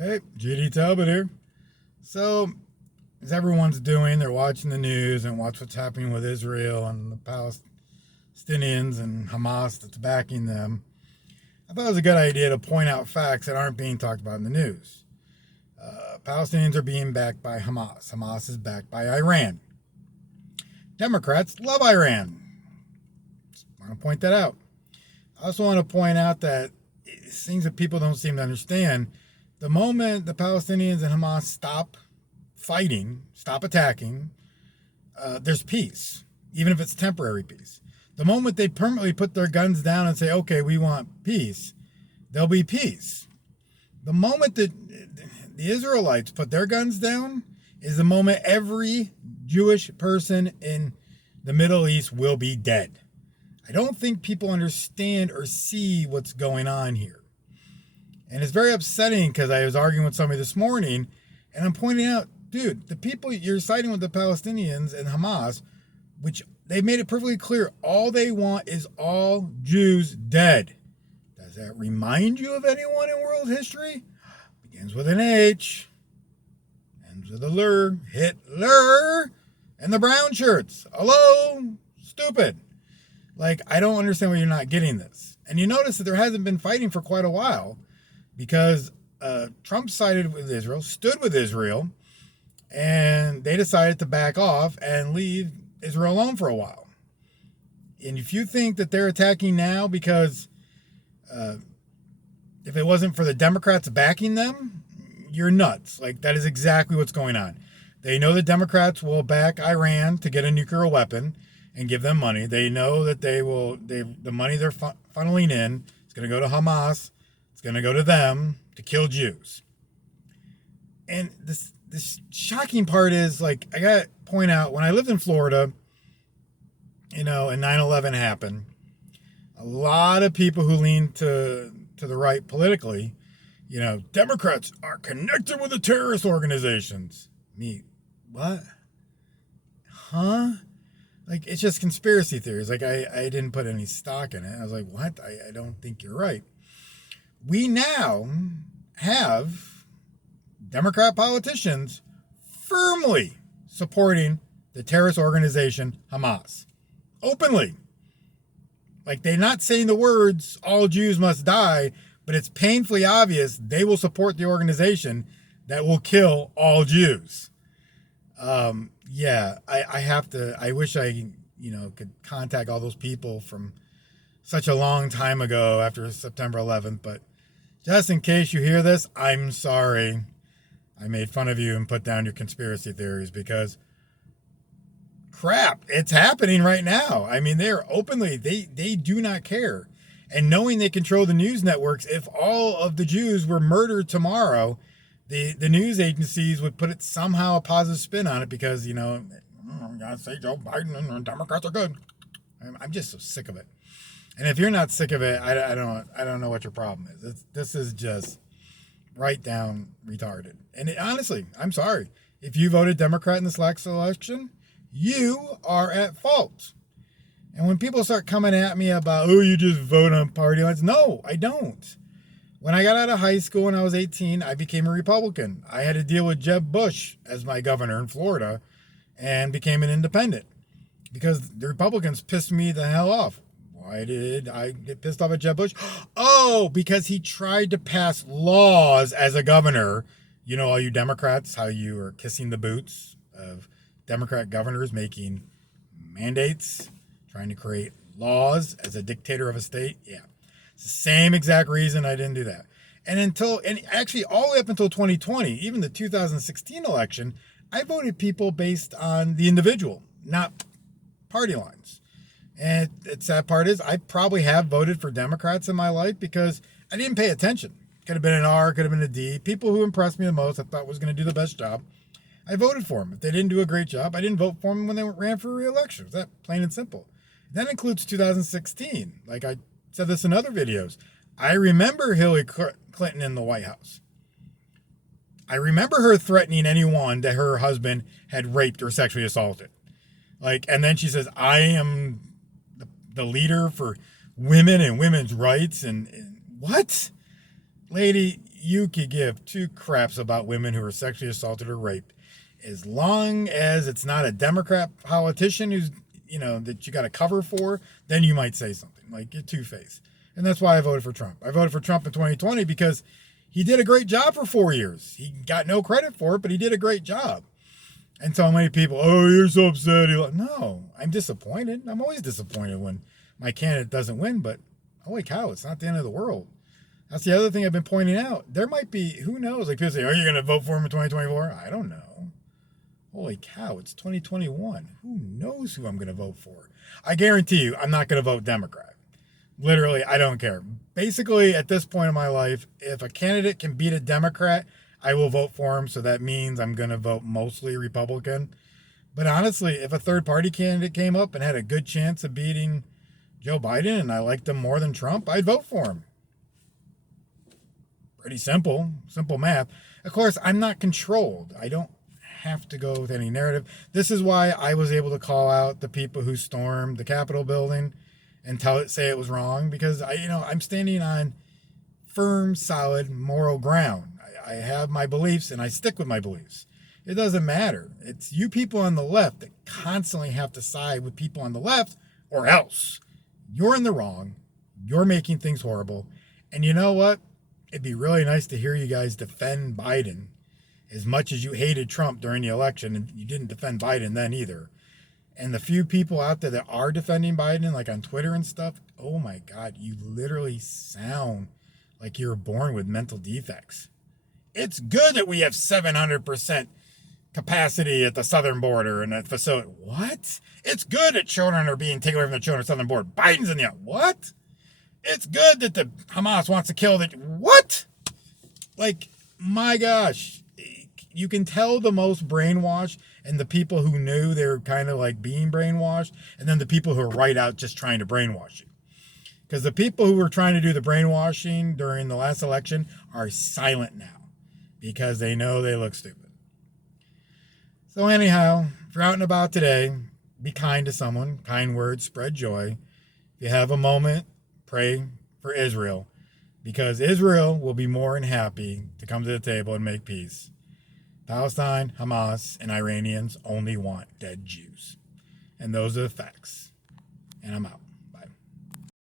Hey, GD Talbot here. So, as everyone's doing, they're watching the news and watch what's happening with Israel and the Palestinians and Hamas that's backing them. I thought it was a good idea to point out facts that aren't being talked about in the news. Palestinians are being backed by Hamas. Hamas is backed by Iran. Democrats love Iran. Just want to point that out. I also want to point out that things that people don't seem to understand. The moment the Palestinians and Hamas stop fighting, stop attacking, there's peace, even if it's temporary peace. The moment they permanently put their guns down and say, okay, we want peace, there'll be peace. The moment that the Israelites put their guns down is the moment every Jewish person in the Middle East will be dead. I don't think people understand or see what's going on here. And it's very upsetting because I was arguing with somebody this morning and I'm pointing out, dude, the people you're siding with, the Palestinians and Hamas, which they made it perfectly clear, all they want is all Jews dead. Does that remind you of anyone in world history? Begins with an H, ends with a lur, Hitler, and the brown shirts. Hello? Stupid. Like, I don't understand why you're not getting this. And you notice that there hasn't been fighting for quite a while because Trump sided with Israel, stood with Israel, and they decided to back off and leave Israel alone for a while. And if you think that they're attacking now because if it wasn't for the Democrats backing them, you're nuts. Like, that is exactly what's going on. They know the Democrats will back Iran to get a nuclear weapon and give them money. They know that the money they're funneling in is going to go to Hamas. It's going to go to them to kill Jews. And this shocking part is, like, I got to point out, when I lived in Florida, and 9/11 happened, a lot of people who lean to the right politically, Democrats are connected with the terrorist organizations. Me, what? Huh? Like, it's just conspiracy theories. Like, I didn't put any stock in it. I was like, what? I don't think you're right. We now have Democrat politicians firmly supporting the terrorist organization Hamas. Openly. Like, they're not saying the words, all Jews must die, but it's painfully obvious they will support the organization that will kill all Jews. I wish I, could contact all those people from such a long time ago after September 11th, but just in case you hear this, I'm sorry. I made fun of you and put down your conspiracy theories because crap, it's happening right now. I mean, they're openly, they do not care. And knowing they control the news networks, if all of the Jews were murdered tomorrow, the news agencies would put it somehow a positive spin on it because, gotta say Joe Biden and Democrats are good. I'm just so sick of it. And if you're not sick of it, I don't know what your problem is. This is just right down retarded. And honestly, I'm sorry. If you voted Democrat in this last election, you are at fault. And when people start coming at me about, oh, you just vote on party lines. No, I don't. When I got out of high school when I was 18, I became a Republican. I had to deal with Jeb Bush as my governor in Florida and became an independent because the Republicans pissed me the hell off. Why did I get pissed off at Jeb Bush? Oh, because he tried to pass laws as a governor. All you Democrats, how you are kissing the boots of Democrat governors making mandates, trying to create laws as a dictator of a state. Yeah. It's the same exact reason I didn't do that. And actually all the way up until 2020, even the 2016 election, I voted people based on the individual, not party lines. And the sad part is I probably have voted for Democrats in my life because I didn't pay attention. Could have been an R, could have been a D. People who impressed me the most, I thought was going to do the best job, I voted for them. If they didn't do a great job, I didn't vote for them when they ran for re-election. It's that plain and simple. That includes 2016. Like I said this in other videos. I remember Hillary Clinton in the White House. I remember her threatening anyone that her husband had raped or sexually assaulted. And then she says, I am the leader for women and women's rights. And what? Lady, you could give two craps about women who are sexually assaulted or raped, as long as it's not a Democrat politician who's, that you got to cover for, then you might say something. Like, you're two-faced. And that's why I voted for Trump. I voted for Trump in 2020 because he did a great job for 4 years. He got no credit for it, but he did a great job. And so many people, oh, you're so upset. No, I'm disappointed. I'm always disappointed when my candidate doesn't win, but holy cow, it's not the end of the world. That's the other thing I've been pointing out. There might be, who knows? Like, people say, are you going to vote for him in 2024? I don't know. Holy cow, it's 2021. Who knows who I'm going to vote for? I guarantee you, I'm not going to vote Democrat. Literally, I don't care. Basically, at this point in my life, if a candidate can beat a Democrat, I will vote for him. So that means I'm going to vote mostly Republican. But honestly, if a third party candidate came up and had a good chance of beating Joe Biden and I liked him more than Trump, I'd vote for him. Pretty simple math. Of course, I'm not controlled. I don't have to go with any narrative. This is why I was able to call out the people who stormed the Capitol building and say it was wrong, because I'm standing on firm, solid moral ground. I have my beliefs and I stick with my beliefs. It doesn't matter. It's you people on the left that constantly have to side with people on the left, or else you're in the wrong. You're making things horrible. And you know what? It'd be really nice to hear you guys defend Biden as much as you hated Trump during the election, and you didn't defend Biden then either. And the few people out there that are defending Biden, like on Twitter and stuff, oh my God, you literally sound like you were born with mental defects. It's good that we have 700% capacity at the southern border and at facility. What? It's good that children are being taken away from the children at the southern border. Biden's in the what? It's good that the Hamas wants to kill the what? Like, my gosh. You can tell the most brainwashed and the people who knew they were kind of like being brainwashed, and then the people who are right out just trying to brainwash you. Because the people who were trying to do the brainwashing during the last election are silent now because they know they look stupid. So anyhow, if you're out and about today, be kind to someone. Kind words spread joy. If you have a moment, pray for Israel, because Israel will be more than happy to come to the table and make peace. Palestine, Hamas, and Iranians only want dead Jews. And those are the facts. And I'm out.